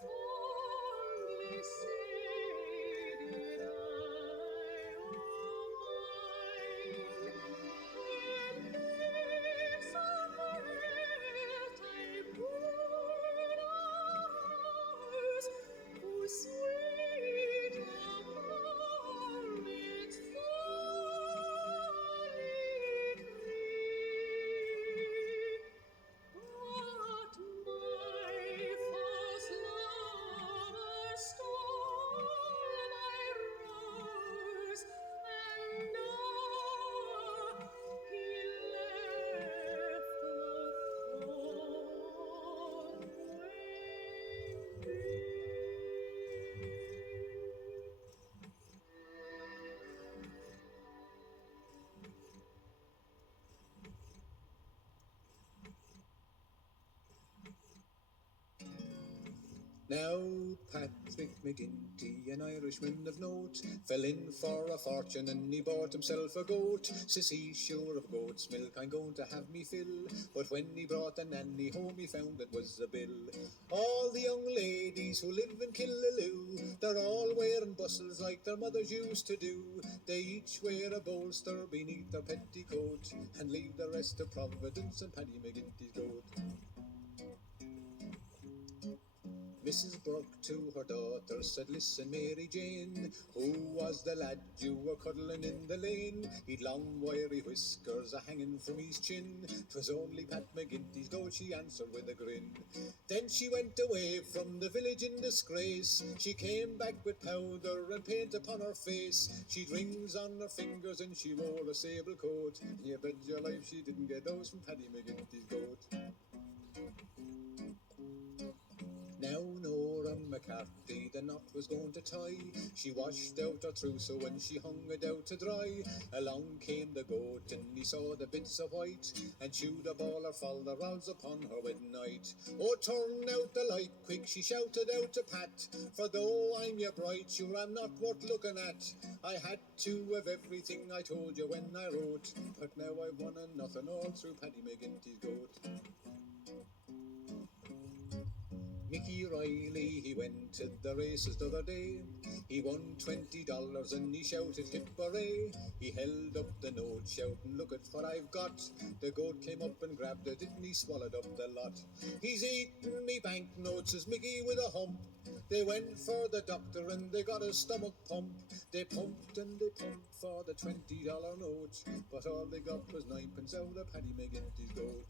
fondly say did I, when this on my heart I put ours, whose sweet upon its folly tree. But my false lover stole my rose, and he left the thorn waving. Now Patrick McGinty, an Irishman of note, fell in for a fortune and he bought himself a goat. Says he, sure of goat's milk I'm going to have me fill. But when he brought the nanny home he found it was a bill. All the young ladies who live in Killaloe, they're all wearing bustles like their mothers used to do. They each wear a bolster beneath their petticoat and leave the rest to Providence and Paddy McGinty's goat. Mrs. Burke to her daughter said, listen, Mary Jane, who was the lad you were cuddling in the lane? He'd long wiry whiskers a-hanging from his chin. 'Twas only Pat McGinty's goat, she answered with a grin. Then she went away from the village in disgrace. She came back with powder and paint upon her face. She'd rings on her fingers and she wore a sable coat. You bet your life she didn't get those from Paddy McGinty's goat. Now Nora McCarthy the knot was going to tie. She washed out her trousseau when she hung it out to dry. Along came the goat and he saw the bits of white, and chewed up all her folderols upon her wedding night. Oh, turn out the light quick, she shouted out to Pat, for though I'm your bride, sure I'm not worth looking at. I had to have everything I told you when I wrote, but now I've won and nothing all through Paddy McGinty's goat. Mickey Riley, he went to the races the other day. He won $20 and he shouted hip hooray. He held up the note shouting, look at what I've got. The goat came up and grabbed it and he swallowed up the lot. He's eaten me banknotes, says Mickey with a hump. They went for the doctor and they got a stomach pump. They pumped and they pumped for the $20 note, but all they got was 9 pence out of Paddy McGinty's goat.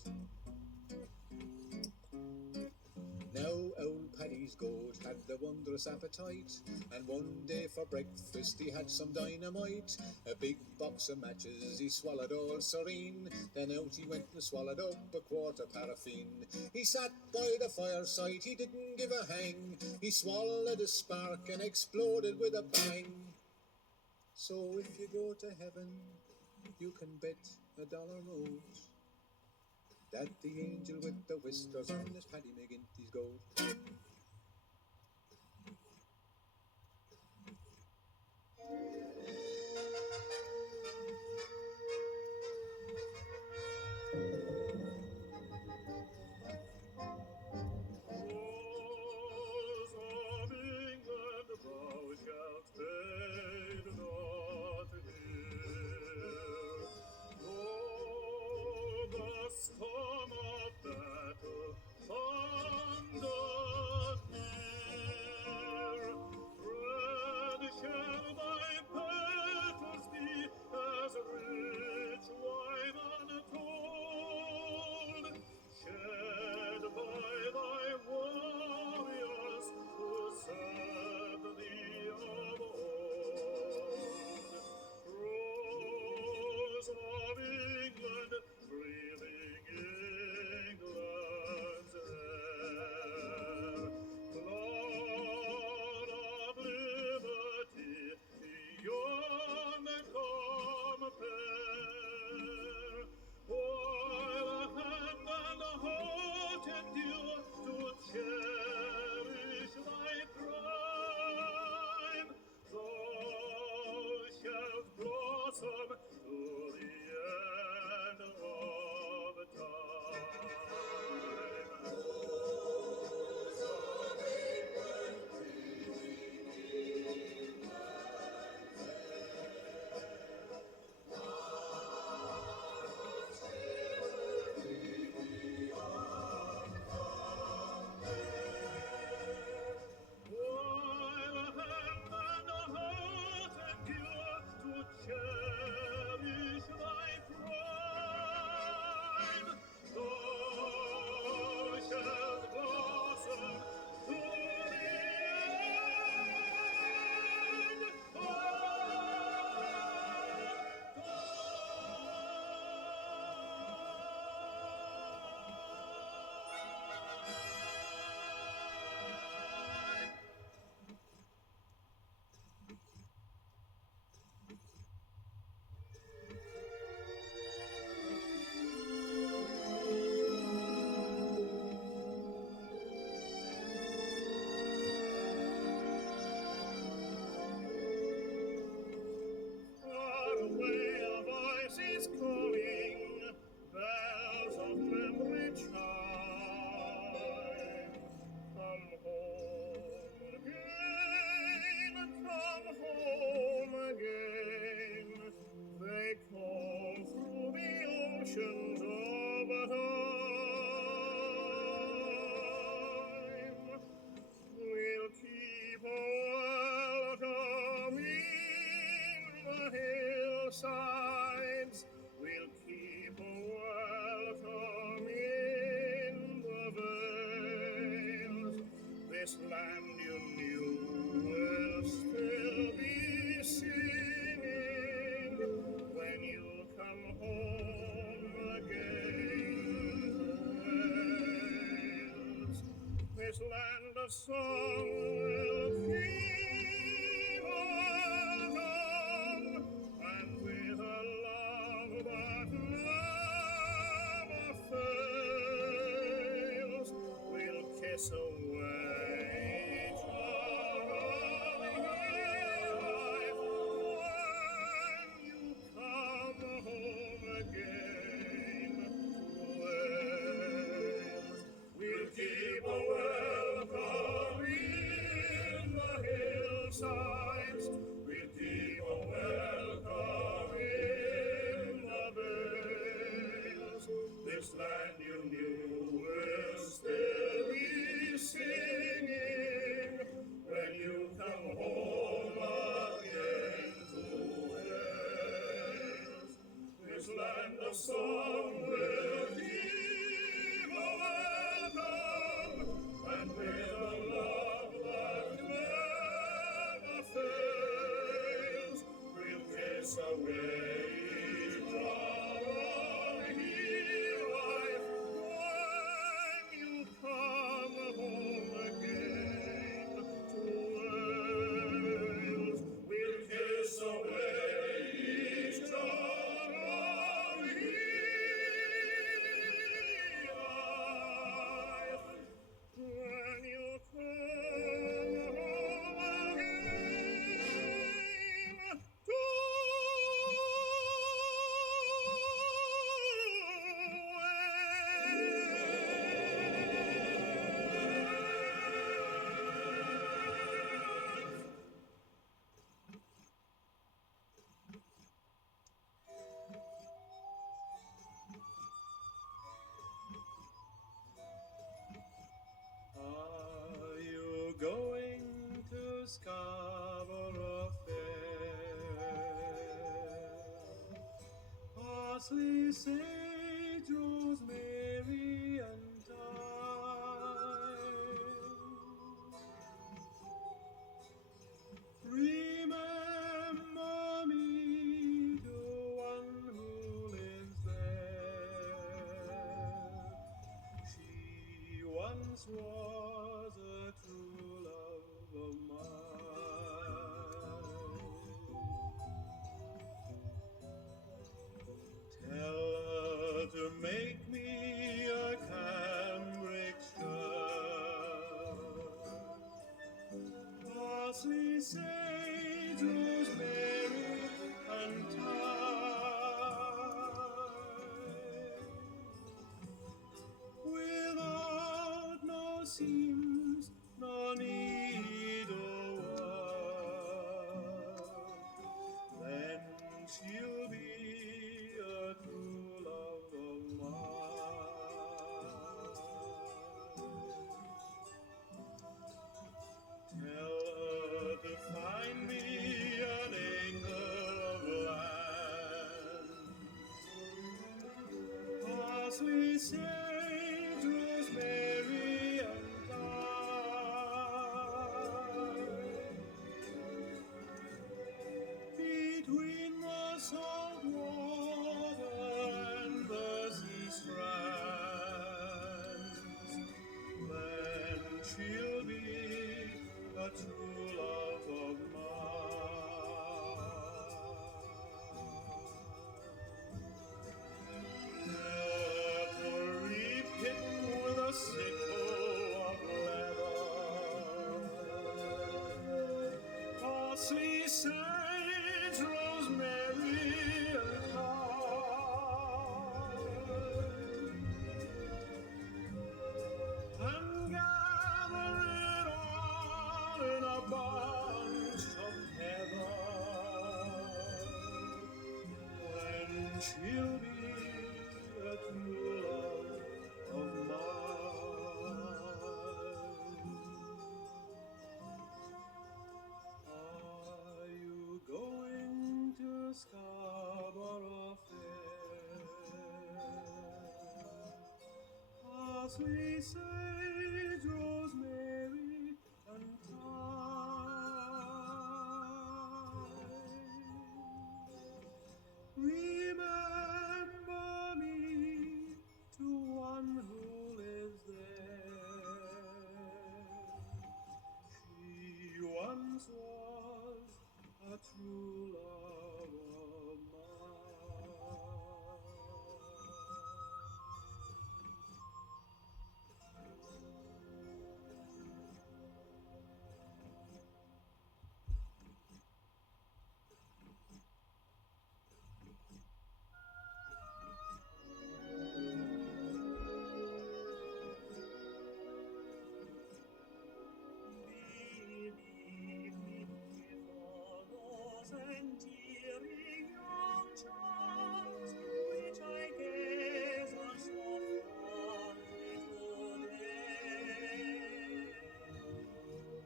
Now old Paddy's goat had the wondrous appetite, and one day for breakfast he had some dynamite. A big box of matches he swallowed all serene, then out he went and swallowed up a quart of paraffin. He sat by the fireside, he didn't give a hang. He swallowed a spark and exploded with a bang. So if you go to heaven, you can bet $1 note that the angel with the whiskers on is Paddy McGinty's goat. Rose of England, thou shalt fade not here. Though the storm of battle thunder this land you knew will still be singing when you come home again to Wales. This land of song will keep on, and with a love that never fails, we'll kiss away trouble here life when you come home again to Wales. We'll keep a welcome in the hillsides. We'll keep a welcome in the vales. This land you knew will still be singing when you come home again to Wales. This land of song will keep a welcome, and with a love that never fails, we'll kiss away trouble here life when you come home again to Wales. We'll kiss away trouble here life when you come home again to Wales. Are you going to Scarborough Fair? Parsley, sage, rosemary, and thyme. Remember me to one who lives there. She once was a true love of mine. Tell her to make me a cambric shirt. Parsley, sage, rosemary, and thyme. Without no seams, no needlework, then she'll be a true love of mine. Tell her to find me an acre of land. Parsley, sage, rosemary, and thyme. Between the salt water and the sea strands, then she'll be a true love of mine. Never reap it with a sickle of leather. Parsley, sage, rosemary, and thyme, and gather it all in a bunch of heather. When she'll be a true love of mine. Are you going to Scarborough Fair? Parsley, sage, rosemary, once was a true love of mine. Believe me, for those endearing young charms which I gaze on so fondly today,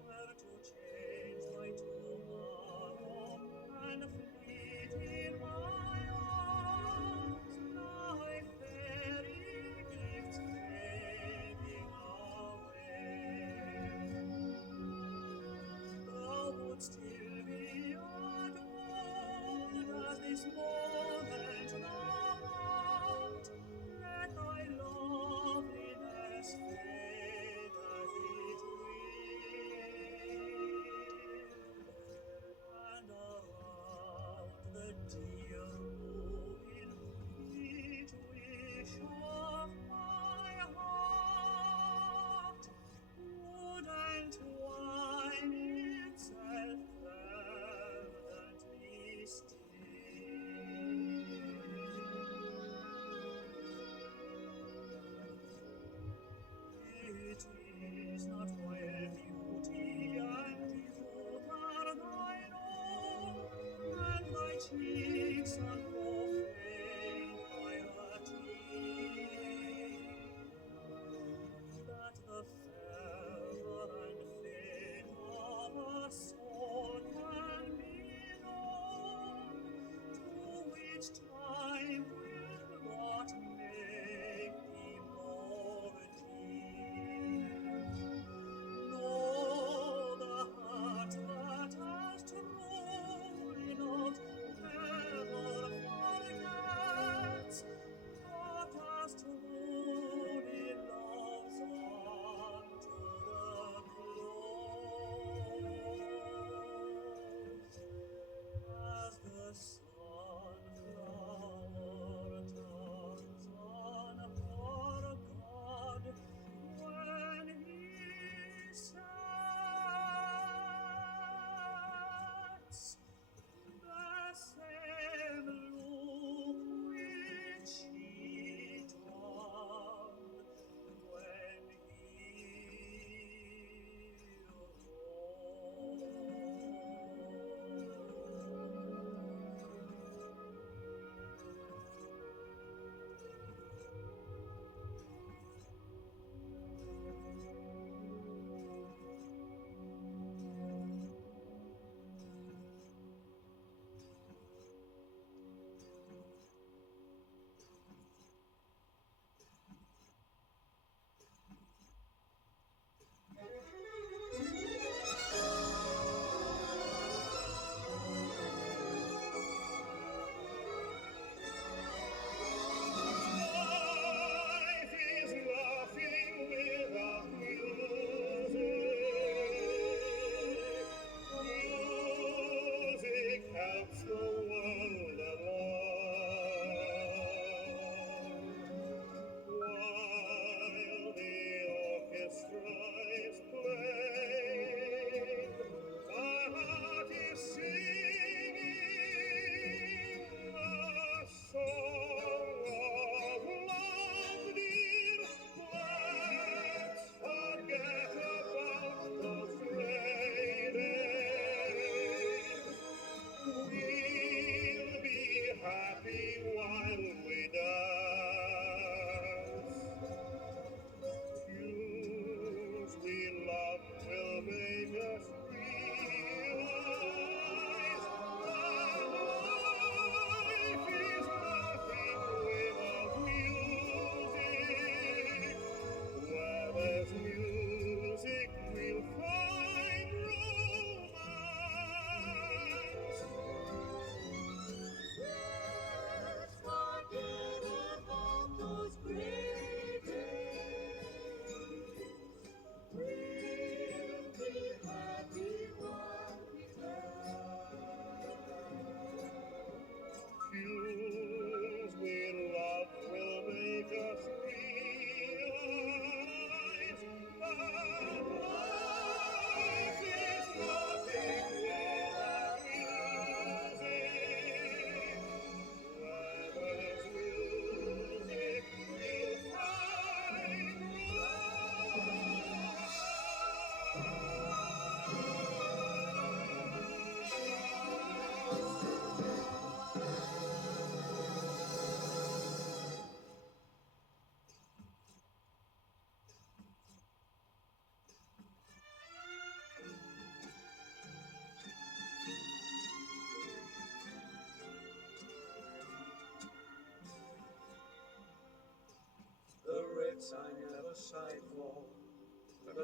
were to change my tomorrow and fleet in my arms, thy fairy gifts fading away. Thou wouldst still be adored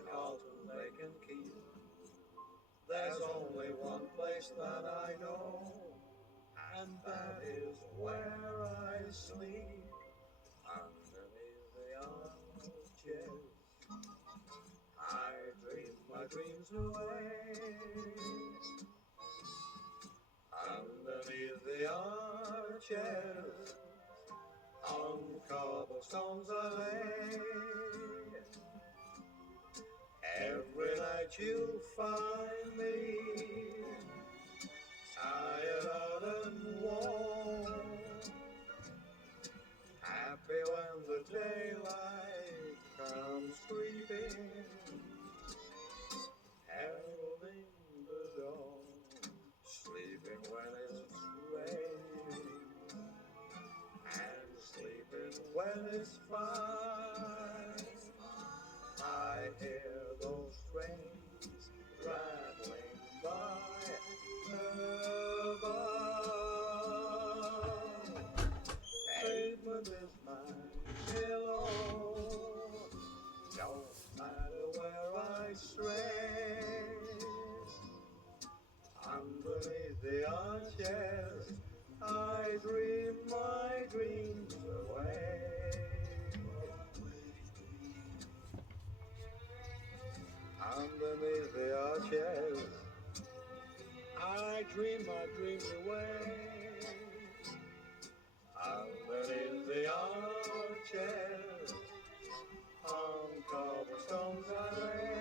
the Carlton they can keep. There's only one place that I know, and that is where I sleep, underneath the arches. I dream my dreams away, underneath the arches. On cobblestones I lay. Every night you'll find me tired out and worn, happy when the daylight comes creeping, heralding the dawn, sleeping when it's raining, and sleeping when it's fine. I hear those trains rattling by above. Pavement is my pillow, don't matter where I stray. Underneath the arches, I dream my dreams away. Underneath the arches, I dream my dreams away. Underneath the arches, on cobblestones I lay.